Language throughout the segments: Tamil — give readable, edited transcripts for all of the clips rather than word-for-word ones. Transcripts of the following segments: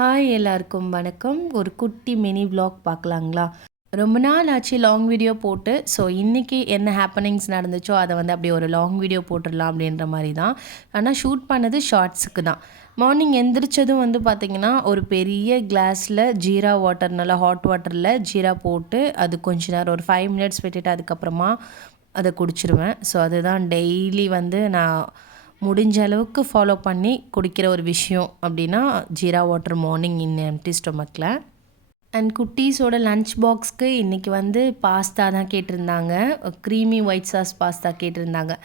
ஹாய் எல்லாருக்கும் வணக்கம். ஒரு குட்டி மினி vlog பார்க்கலாங்களா? ரொம்ப நாள் ஆச்சு லாங் வீடியோ போட்டு. ஸோ இன்றைக்கி என்ன ஹேப்பனிங்ஸ் நடந்துச்சோ அதை வந்து அப்படியே ஒரு லாங் வீடியோ போட்டுடலாம் அப்படின்ற மாதிரி தான். ஆனால் ஷூட் பண்ணது ஷார்ட்ஸுக்கு தான். மார்னிங் எந்திரிச்சதும் வந்து பார்த்திங்கன்னா ஒரு பெரிய கிளாஸில் ஜீரா வாட்டர், நல்லா ஹாட் வாட்டரில் ஜீரா போட்டு அது கொஞ்ச நேரம் ஒரு 5 மினிட்ஸ் விட்டுட்டு அதுக்கப்புறமா அதை குடிச்சிருவேன். ஸோ அதுதான் டெய்லி வந்து நான் முடிஞ்ச அளவுக்கு ஃபாலோ பண்ணி குடிக்கிற ஒரு விஷயம் அப்படின்னா jeera water morning in empty ஸ்டொமக்கில். அண்ட் குட்டீஸோட லன்ச் பாக்ஸ்க்கு இன்றைக்கி வந்து பாஸ்தா தான் கேட்டிருந்தாங்க. க்ரீமி ஒயிட் சாஸ் பாஸ்தா கேட்டிருந்தாங்க.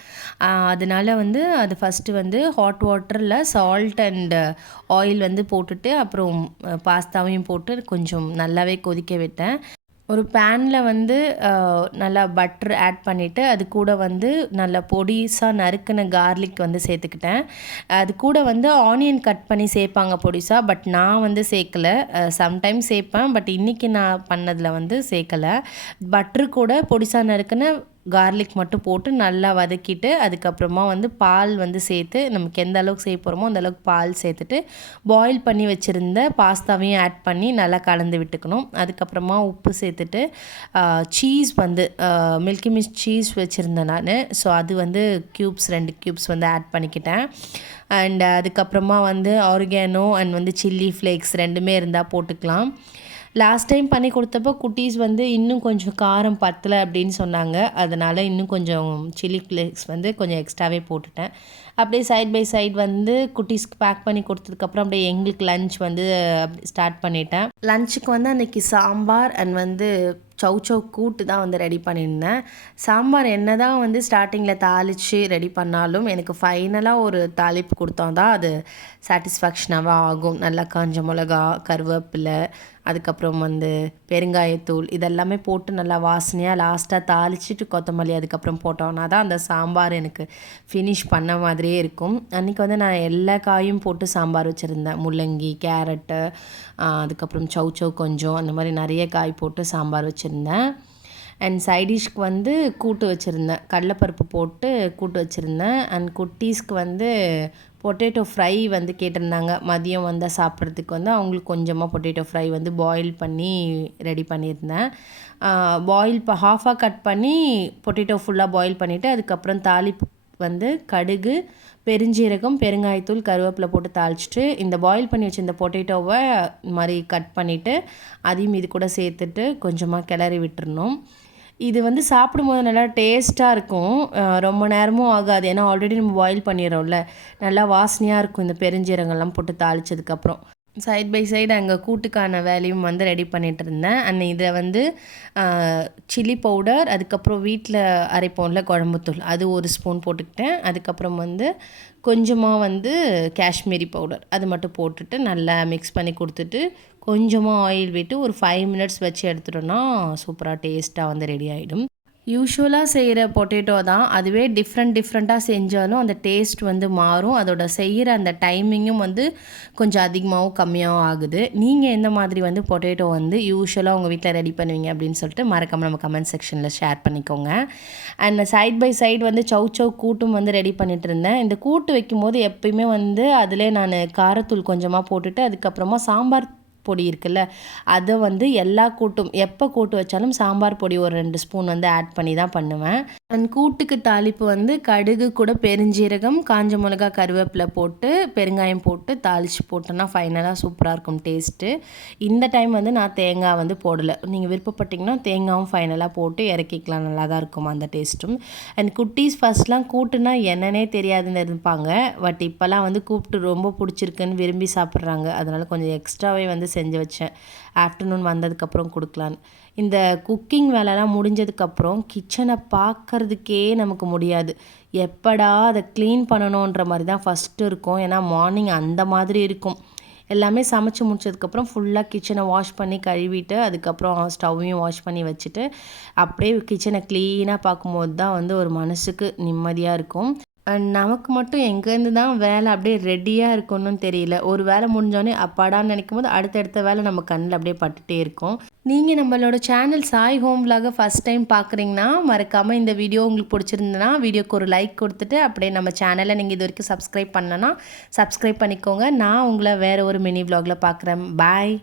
அதனால் வந்து அது ஃபஸ்ட்டு வந்து ஹாட் வாட்டரில் சால்ட் அண்ட் ஆயில் வந்து போட்டுட்டு அப்புறம் பாஸ்தாவையும் போட்டு கொஞ்சம் நல்லாவே கொதிக்க விட்டேன். ஒரு பேனில் வந்து நல்லா பட்டர் ஆட் பண்ணிவிட்டு அது கூட வந்து நல்லா பொடிசாக நறுக்கின கார்லிக் வந்து சேர்த்துக்கிட்டேன். அது கூட வந்து ஆனியன் கட் பண்ணி சேர்ப்பாங்க பொடிசாக. பட் நான் வந்து சேர்க்கலை. சம்டைம்ஸ் சேர்ப்பேன், பட் இன்றைக்கி நான் பண்ணதில் வந்து சேர்க்கலை. பட்ரு கூட பொடிசாக நறுக்கின கார்லிக் மட்டும் போட்டு நல்லா வதக்கிட்டு அதுக்கப்புறமா வந்து பால் வந்து சேர்த்து நமக்கு எந்த அளவுக்கு செய்ய போகிறோமோ அந்த அளவுக்கு பால் சேர்த்துட்டு பாயில் பண்ணி வச்சுருந்த பாஸ்தாவையும் ஆட் பண்ணி நல்லா கலந்து விட்டுக்கணும். அதுக்கப்புறமா உப்பு சேர்த்துட்டு சீஸ் வந்து மில்கி மிஸ்ட் சீஸ் வச்சுருந்தேன் நான். ஸோ அது வந்து க்யூப்ஸ் 2 க்யூப்ஸ் வந்து ஆட் பண்ணிக்கிட்டேன். அண்ட் அதுக்கப்புறமா வந்து ஆர்கானோ அண்ட் வந்து சில்லி ஃப்ளேக்ஸ் 2மே இருந்தால் போட்டுக்கலாம். லாஸ்ட் டைம் பண்ணி கொடுத்தப்போ குட்டீஸ் வந்து இன்னும் கொஞ்சம் காரம் பத்தலை அப்படின்னு சொன்னாங்க. அதனால் இன்னும் கொஞ்சம் சில்லி ஃப்ளேக்ஸ் வந்து கொஞ்சம் எக்ஸ்ட்ராவே போட்டுட்டேன். அப்படியே சைட் பை சைட் வந்து குட்டீஸ்க்கு பேக் பண்ணி கொடுத்ததுக்கப்புறம் அப்படியே எங்களுக்கு லன்ச் வந்து ஸ்டார்ட் பண்ணிட்டேன். லன்ச்சுக்கு வந்து அன்றைக்கி சாம்பார் அண்ட் வந்து சௌ கூட்டு தான் வந்து ரெடி பண்ணியிருந்தேன். சாம்பார் என்ன தான் வந்து ஸ்டார்டிங்கில் தாளித்து ரெடி பண்ணாலும் எனக்கு ஃபைனலாக ஒரு தாளிப்பு கொடுத்தோம் தான் அது சாட்டிஸ்ஃபேக்ஷனாகவே ஆகும். நல்லா காஞ்ச மிளகா, கருவேப்பிலை, அதுக்கப்புறம் வந்து பெருங்காயத்தூள் இதெல்லாமே போட்டு நல்லா வாசனையாக லாஸ்ட்டாக தாளிச்சிட்டு கொத்தமல்லி அதுக்கப்புறம் போட்டோன்னா தான் அந்த சாம்பார் எனக்கு ஃபினிஷ் பண்ண மாதிரியே இருக்கும். அன்றைக்கி வந்து நான் எல்லா காயும் போட்டு சாம்பார் வச்சுருந்தேன். முள்ளங்கி, கேரட்டு, அதுக்கப்புறம் சௌ கொஞ்சம் அந்த மாதிரி நிறைய காய் போட்டு சாம்பார் வச்சுருந்தேன். அண்ட் சைடிஷ்க்கு வந்து கூட்டு வச்சுருந்தேன். கடலைப்பருப்பு போட்டு கூட்டு வச்சுருந்தேன். அண்ட் குட்டீஸ்க்கு வந்து பொட்டேட்டோ ஃப்ரை வந்து கேட்டிருந்தாங்க. மதியம் வந்தால் சாப்பிட்றதுக்கு வந்து அவங்களுக்கு கொஞ்சமாக பொட்டேட்டோ ஃப்ரை வந்து பாயில் பண்ணி ரெடி பண்ணியிருந்தேன். பாயில் ஹாஃபாக கட் பண்ணி பொட்டேட்டோ ஃபுல்லாக பாயில் பண்ணிவிட்டு அதுக்கப்புறம் தாளிப்பு வந்து கடுகு, பெருஞ்சீரகம், பெருங்காயத்தூள், கருவேப்பிலை போட்டு தாளிச்சிட்டு இந்த பாயில் பண்ணி வச்சுருந்த பொட்டேட்டோவை மாதிரி கட் பண்ணிவிட்டு அதையும் இது கூட சேர்த்துட்டு கொஞ்சமாக கிளறி விட்டுறணும். இது வந்து சாப்பிடும்போது நல்லா டேஸ்ட்டாக இருக்கும். ரொம்ப நேரமும் ஆகாது. ஏன்னா ஆல்ரெடி நம்ம பாயில் பண்ணிடுறோம்ல. நல்லா வாசனையாக இருக்கும் இந்த பெருஞ்சீரகம்லாம் போட்டு தாளித்ததுக்கப்புறம். சைட் பை சைடு அங்கே கூட்டுக்கான வேலையும் வந்து ரெடி பண்ணிகிட்டு இருந்தேன். அண்ட் இதை வந்து சில்லி பவுடர், அதுக்கப்புறம் வீட்டில் அரைப்போம்ல குழம்புத்தூள், அது 1 ஸ்பூன் போட்டுக்கிட்டேன். அதுக்கப்புறம் வந்து கொஞ்சமாக வந்து காஷ்மீரி பவுடர் அது மட்டும் போட்டுட்டு நல்லா மிக்ஸ் பண்ணி கொடுத்துட்டு கொஞ்சமாக ஆயில் விட்டு ஒரு 5 மினிட்ஸ் வச்சு எடுத்துட்டோன்னா சூப்பராக டேஸ்ட்டாக வந்து ரெடி ஆகிடும். யூஷுவலாக செய்கிற பொட்டேட்டோ தான். அதுவே டிஃப்ரெண்ட்டாக செஞ்சாலும் அந்த டேஸ்ட் வந்து மாறும். அதோட செய்கிற அந்த டைமிங்கும் வந்து கொஞ்சம் அதிகமாகவும் கம்மியாகவும் ஆகுது. நீங்கள் எந்த மாதிரி வந்து பொட்டேட்டோ வந்து யூஷுவலாக உங்கள் வீட்டில் ரெடி பண்ணுவீங்க அப்படின்னு சொல்லிட்டு மறக்காமல் நம்ம கமெண்ட் செக்ஷனில் ஷேர் பண்ணிக்கோங்க. அண்ட் சைட் பை சைடு வந்து சௌ கூட்டும் வந்து ரெடி பண்ணிகிட்டு இருந்தேன். இந்த கூட்டு வைக்கும்போது எப்பயுமே வந்து அதிலே நான் காரத்தூள் கொஞ்சமாக போட்டுட்டு அதுக்கப்புறமா சாம்பார் பொடி இருக்குல்ல அதை வந்து எல்லா கூட்டும் எப்போ கூட்டு வச்சாலும் சாம்பார் பொடி ஒரு 2 ஸ்பூன் வந்து ஆட் பண்ணி தான் பண்ணுவேன். அண்ட் கூட்டுக்கு தாளிப்பு வந்து கடுகு கூட பெருஞ்சீரகம், காஞ்ச மிளகா, கருவேப்பிலை போட்டு பெருங்காயம் போட்டு தாளித்து போட்டோன்னா ஃபைனலாக சூப்பராக இருக்கும் டேஸ்ட்டு. இந்த டைம் வந்து நான் தேங்காய் வந்து போடலை. நீங்கள் விருப்பப்பட்டிங்கன்னா தேங்காயும் ஃபைனலாக போட்டு இறக்கிக்கலாம். நல்லா தான் இருக்கும் அந்த டேஸ்ட்டும். அண்ட் குட்டீஸ் ஃபஸ்ட்லாம் கூட்டுனா என்னன்னே தெரியாதுன்னு இருப்பாங்க. பட் இப்போல்லாம் வந்து கூப்பிட்டு ரொம்ப பிடிச்சிருக்குன்னு விரும்பி சாப்பிட்றாங்க. அதனால் கொஞ்சம் எக்ஸ்ட்ராவே வந்து செஞ்சு வச்சேன். ஆஃப்டர்நூன் வந்ததுக்கப்புறம் கொடுக்கலான்னு. இந்த குக்கிங் வேலைலாம் முடிஞ்சதுக்கப்புறம் கிச்சனை பார்க்குறதுக்கே நமக்கு முடியாது. எப்படா அதை க்ளீன் பண்ணணுன்ற மாதிரி தான் ஃபஸ்ட்டு இருக்கும். ஏன்னா மார்னிங் அந்த மாதிரி இருக்கும். எல்லாமே சமைச்சு முடிச்சதுக்கப்புறம் ஃபுல்லாக கிச்சனை வாஷ் பண்ணி கழுவிட்டு அதுக்கப்புறம் ஸ்டவ்வையும் வாஷ் பண்ணி வச்சுட்டு அப்படியே கிச்சனை க்ளீனாக பார்க்கும்போது தான் வந்து ஒரு மனசுக்கு நிம்மதியாக இருக்கும். நமக்கு மட்டும் எங்கேருந்து தான் வேலை அப்படியே ரெடியாக இருக்கணும்னு தெரியல. ஒரு வேலை முடிஞ்சோடனே அப்பாடான்னு நினைக்கும்போது அடுத்தடுத்த வேலை நம்ம கண்ணில் அப்படியே பட்டுட்டே இருக்கும். நீங்கள் நம்மளோட சேனல் சாய் ஹோம் விலாக ஃபஸ்ட் டைம் பார்க்குறீங்கன்னா மறக்காமல் இந்த வீடியோ உங்களுக்கு பிடிச்சிருந்ததுன்னா வீடியோக்கு ஒரு லைக் கொடுத்துட்டு அப்படியே நம்ம சேனலை நீங்கள் இது வரைக்கும் சப்ஸ்கிரைப் பண்ணலன்னா சப்ஸ்கிரைப் பண்ணிக்கோங்க. நான் உங்களை வேறு ஒரு மினி விலாகில் பார்க்குறேன். பாய்.